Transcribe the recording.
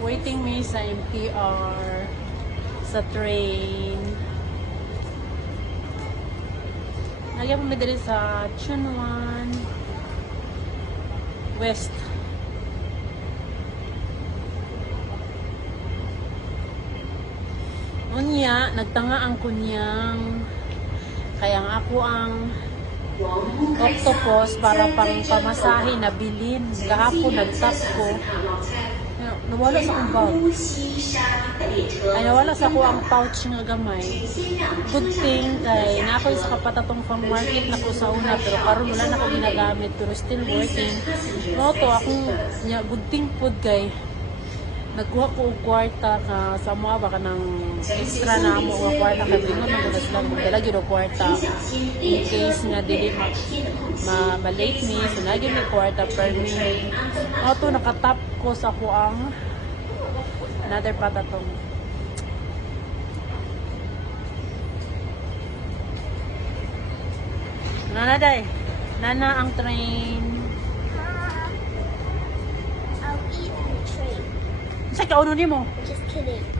Waiting me sa MTR, sa train. Nagyan mo dali sa Chunwan West. Unya, nagtanga ang kunyang kaya nga ako ang octopus para pang pamasahe na bilin. Gahapon nagtap ko. Nawala sa akong bag. Ay, nawala sa ako ang pouch nga gamay. Good thing, kay na ako sa kapatatong pang market na ko sa una, pero karon wala na ako ginagamit, pero still working. No, to, akong good thing food kay nagkuha ko og kwarta ka sa mga baka ng extra na mo og kwarta kay bingon man sila magdala gyud og kwarta in case nga dili ma-late me so na gyud may kwarta per me auto nakatap ko sa ko ang another patatong nana ang train. I'll eat on the train. Sa kauno nimo? Just kidding.